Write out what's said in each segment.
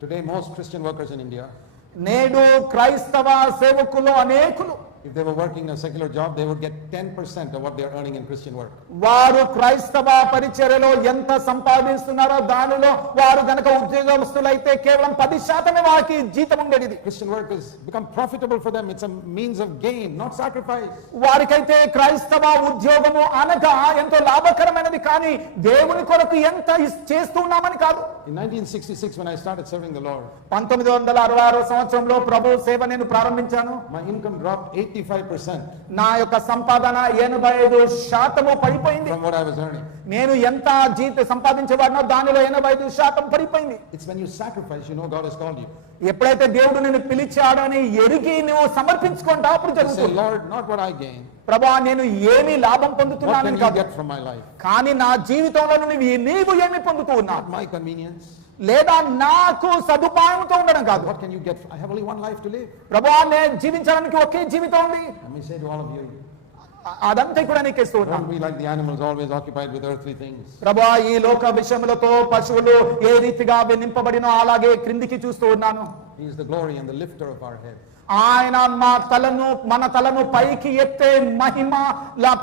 Today, most Christian workers in India, నేడు క్రైస్తవ సేవకులు అనేకులు if they were working a secular job, they would get 10% of what they are earning in Christian work. వారు క్రైస్తవ పరిచర్యలో ఎంత సంపాదిస్తున్నారో దానిలో వారు గనక ఉద్యోగస్తులైతే కేవలం 10% వారికి జీతం ఉండేది. Christian work has become profitable for them. It's a means of gain, not sacrifice. వారికైతే క్రైస్తవ ఉద్యోగము అనగా ఎంతో లాభకరమైనది, కానీ దేవుని కొరకు ఎంత చేస్తున్నామని కాదు. In 1966, when I started serving the Lord, 1966 సంవత్సరంలో ప్రభు సేవ నేను ప్రారంభించాను. my income dropped 85% నా యొక్క సంపాదన 85% పడిపోయింది. from what I was earning. నేను ఎంత జీతం సంపాదించేవాడినో దానిలో 85% పడిపోయింది. It's when you sacrifice, you know God has called you. ఎప్పుడైతే దేవుడు నిన్ను పిలిచాడు అని ఎరిగి నువ్వు సమర్పించుకుంటా అప్పుడు You say, జరుగుతుంది. Lord, not what I gain. ప్రభువా, నేను ఏమి లాభం What పొందుతున్నానని can you కాదు, get from my life? కానీ నా జీవితంలో నీవు ఏమి పొందుతూ ఉన్నావు, Not my convenience. లేదా నాకు సదుపాయంతో ఉండడం కాదు. What can you get? I have only one life to live. ప్రభువా, నేను జీవించడానికి ఒకే జీవితం ఉంది. Let me say to all of you, అదంతా కూడా నీకు ఇస్తూ ఉన్నాను. don't be like the animals always occupied with earthly things. ప్రభువా, ఈ లోక విషయములతో పశువులు ఏ రీతిగా నింపబడినో అలాగే క్రిందికి చూస్తూ ఉన్నాను. He is the glory and the lifter of our head. ఆయన మన తలను పైకి ఎత్తే మహిమ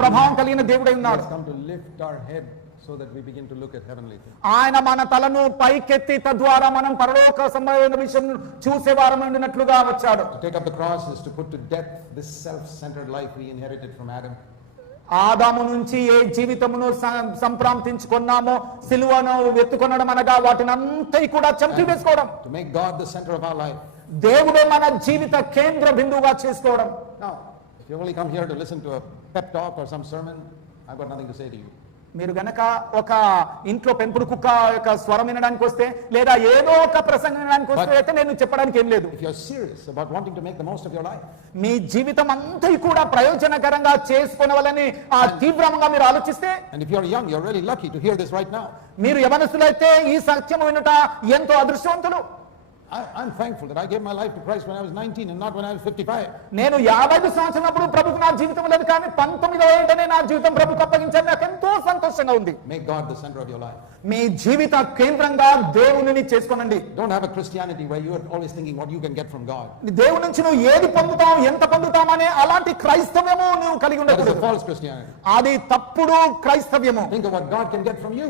ప్రభావం కలిగిన దేవుడై He ఉన్నాడు. has come to lift our head so that we begin to look at heavenly things. ఆయన మన తలను పైకెత్తి తద్వారా మనం పరలోక సంబంధమైన విషయం చూసేవారం ఉండినట్లుగా వచ్చాడు. To take up the cross is to put to death this self-centered life we inherited from Adam. ఆదాము నుంచి ఏ జీవితమును సంప్రాప్తించుకున్నామో సిలువను ఎత్తుకొనడం అనగా వాటిని అంతా కూడా చంపివేసుకోవడం. To make God the center of our life. దేవుడే మన జీవిత కేంద్ర బిందువుగా చేసుకోవడం. Now, if you only come here to listen to a pep talk or some sermon, I've got nothing to say to you. మీరు గనక ఒక ఇంట్లో పెంపుడు కుక్క యొక్క స్వరం వినడానికి వస్తే లేదా ఏదో ఒక ప్రసంగం వినడానికి వస్తే అయితే నేను చెప్పడానికి ఏం లేదు. If you're serious about wanting to make the most of your life, మీ జీవితం అంతా కూడా ప్రయోజనకరంగా చేసుకోవాలని ఆ తీవ్రంగా మీరు ఆలోచిస్తే, and if you're young, you're really lucky to hear this right now. మీరు యవనస్తులైతే ఈ సత్యం వినుట ఎంతో అదృష్టవంతులు. I'm thankful that I gave my life to Christ when I was 19 and not when I was 55. నేను 55 సంవత్సరాలప్పుడు ప్రభుకు నా జీవితం లేదు, కానీ 19వ ఏటనే నా జీవితం ప్రభుకు అప్పగించాను. నాకు ఎంతో సంతోషంగా ఉంది. Make God the center of your life. మీ జీవిత కేంద్రంగా దేవునిని చేసుకోనండి. Don't have a Christianity where you are always thinking what you can get from God. దేవుని నుంచి నువ్వు ఏది పొందుతావు, ఎంత పొందుతామనే అలాంటి క్రైస్తవ్యము నువ్వు కలిగి That is ఉండకూడదు. a false Christianity. అది తప్పుడు క్రైస్తవ్యము. Think of what God can get from you.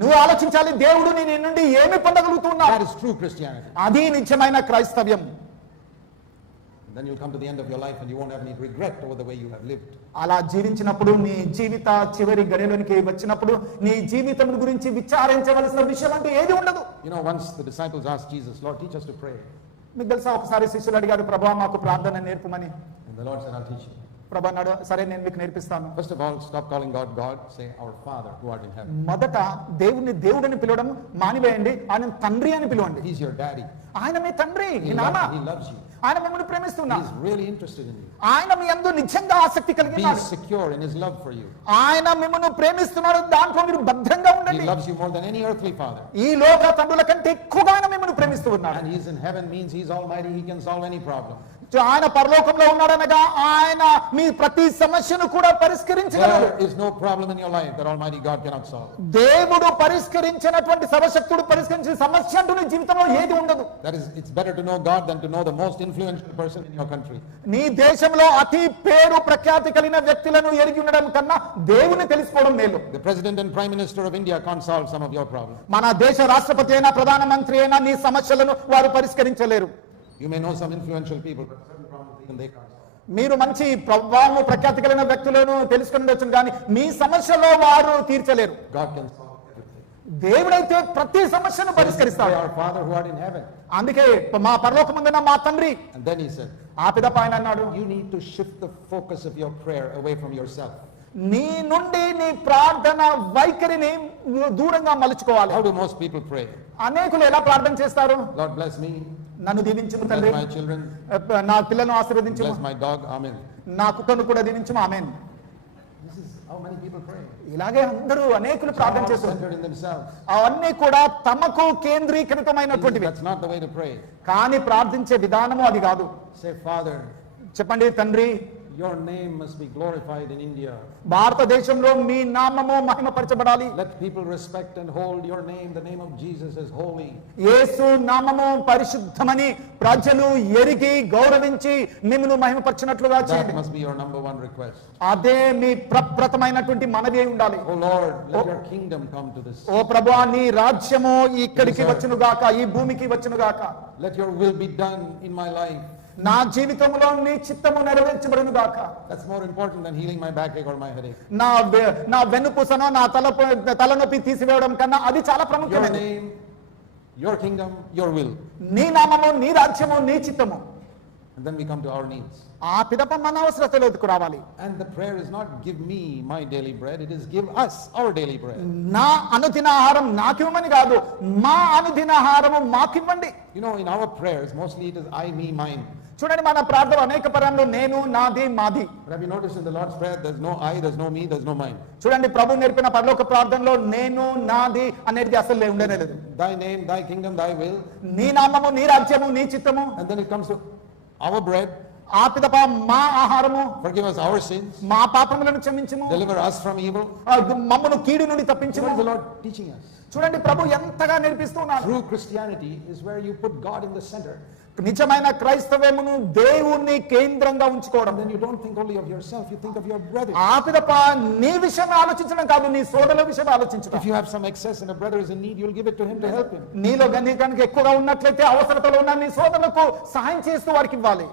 నువ్వు ఆలోచించాలి, దేవుడు నీ నుండి ఏమి పొందగలుగుతున్నావు. That is true Christianity. అది నిజమైన క్రైస్తవ్యం. Then you'll come to the end of your life and you won't have any regret over the way you have lived. అలా జీవించినప్పుడు నీ జీవిత చివరి గడిలోనికి వచ్చినప్పుడు నీ జీవితం గురించి విచారించవలసిన విషయం అంటూ ఏది ఉండదు. You know, once the disciples asked Jesus, Lord, teach us to pray. మీకు తెలుసా, ఒకసారి శిష్యులు అడిగారు, ప్రభువా మాకు ప్రార్థన నేర్పమని. And the Lord said, I'll teach you. ప్రభు అన్నాడు, సరే నేను మీకు నేర్పిస్తాను. First of all, stop calling God God. Say, our Father who art in heaven. మొదట దేవుడిని పిలవడం మానివేయండి, ఆయన తండ్రి అని పిలవండి. He's your daddy. ఆయన మీ తండ్రి, మీ నాన్న. He loves you. ఆయన మిమ్మల్ని ప్రేమిస్తున్నా. He's really interested in you. ఆయన మీ యందు నిజంగా ఆసక్తి కలిగి Be ఉన్నాడు. secure in his love for you. ఆయన మిమ్మల్ని ప్రేమిస్తున్నాడు, దాంట్లో మీరు భద్రంగా He ఉండండి. loves you more than any earthly father. ఈ లోక తండ్రుల కంటే ఎక్కువగా ఆయన మిమ్మల్ని ప్రేమిస్తూ ఉన్నాడు. And he's in heaven means he's almighty. He can solve any problem. ఆయన పరలోకంలో ఉన్నాడనగా ఆయన మీ ప్రతి సమస్యను కూడా పరిష్కరించగలడు. There is no problem in your life that almighty God cannot solve. దేవుడు పరిష్కరించినటువంటి సర్వశక్తుడు పరిష్కరించిన సమస్య అంటూ నీ జీవితంలో ఏది ఉండదు. That is, it's better to know God than to know the most influential person in your country. నీ దేశంలో అతి పేరు ప్రఖ్యాతి కలిగిన వ్యక్తులను ఎరిగి ఉండడం కన్నా దేవుని తెలుసుకోవడం మేలు. The president and prime minister of India can't solve some of your problems. మన దేశ రాష్ట్రపతి అయినా ప్రధానమంత్రి అయినా నీ సమస్యలను వారు పరిష్కరించలేరు. You may know some influential people, but certain problems even they can't solve. మీరు మంచి ప్రభావము ప్రఖ్యాతి కలిగిన వ్యక్తులను తెలుసుకుని ఉండొచ్చు, కానీ మీ సమస్యలో వారు తీర్చలేరు. God can solve everything. దేవుడైతే ప్రతి సమస్యను Pray, పరిష్కరిస్తాడు. our Father who art in heaven. అందుకే మా పరలోకమందున్న మా తండ్రి. And then he said, ఆ పిదప ఆయన అన్నాడు, you need to shift the focus of your prayer away from yourself. నీ నుండి నీ ప్రార్థన వైఖరిని దూరంగా మలుచుకోవాలి. How do most people pray? అనేకులు ఎలా ప్రార్థన చేస్తారు? Lord bless me, నన్ను దీవించుము bless తండ్రి, my children, నా పిల్లలను ఆశీర్వదించుము, bless my dog, amen. నా కుక్కను కూడా దీవించుము, ఆమేన్. This is how many people pray. ఇలాగే అందరూ అనేకులు ప్రార్థన All చేస్తారు. centered in themselves. అవన్నీ కూడా తమకు కేంద్రీకృతమైనటువంటివి. That's not the way to pray. కానీ ప్రార్థించే విధానము అది కాదు. Say, Father, చెప్పండి, తండ్రి, your name must be glorified in India. భారతదేశంలో మీ నామము మహిమపరచబడాలి. Let people respect and hold your name, the name of Jesus, as holy. యేసు నామము పరిశుద్ధమని ప్రజలు ఎరిగి గౌరవించి నిన్ను మహిమపరచినట్లుగా That చేయండి. must be your number one request. అదే మీ ప్రప్రథమైనటువంటి మనవి అయి ఉండాలి. Oh Lord, let your kingdom come to this. ఓ ప్రభువా, నీ రాజ్యము ఇక్కడికి వచ్చును గాక, ఈ భూమికి వచ్చును గాక. Let your will be done in my life. నా జీవితంలో నీ చిత్తము నెరవేర్చబడును గాక. That's more important than healing my backache or my headache. నా వెన్నుపూసనో నా తలనొప్పి తీసివేయడం కన్నా అది చాలా Your ప్రాముఖ్యమైనది. name, your kingdom, your will. నీ నామము, నీ రాజ్యము, నీ చిత్తము. And then we come to our needs. ఆ పిదప మన అవసరతలకు రావాలి. And the prayer is not give me my daily bread, it is give us our daily bread. నా అనుదిన ఆహారం నాకివ్వమని కాదు, మా అనుదిన ఆహారము మాకివ్వండి. You know, in our prayers, mostly it is I, me, mine. చూడండి, మన ప్రార్థన అనేక పరంలో నేను, నాది, మాది. But have you noticed in the Lord's Prayer, there's no I, there's no me, there's no mine. చూడండి, ప్రభు నేర్పిన పరలోక ప్రార్థనలో నేను, నాది అనేది అసలు ఉండనే లేదు. Thy name, thy kingdom, thy will. నీ నామము, నీ రాజ్యము, నీ చిత్తము. And then it comes to our bread. ఆ పిదప మా ఆహారము. Forgive us our sins. మా పాపములను క్షమించుము. Deliver us from evil. మమ్మను కీడు నుండి What తప్పించుము. is the Lord teaching us? చూడండి, ప్రభు ఎంతగా నేర్పిస్తున్నారు. True Christianity is where you put God in the center. నిజమైన క్రైస్తవ్యమును దేవుణ్ణి కేంద్రంగా ఉంచుకోవడం. And then you don't think only of yourself, you think of your brother. ఆ పిదప నీ విషయం ఆలోచించడం కాదు, నీ సోదరుల విషయం ఆలోచించడం. If you have some excess and a brother is in need, you'll give it to him to help him. నీలో కనుక ఎక్కువగా ఉన్నట్లయితే అవసరతలో ఉన్న నీ సోదరులకు సహాయం చేస్తూ వారికి ఇవ్వాలి.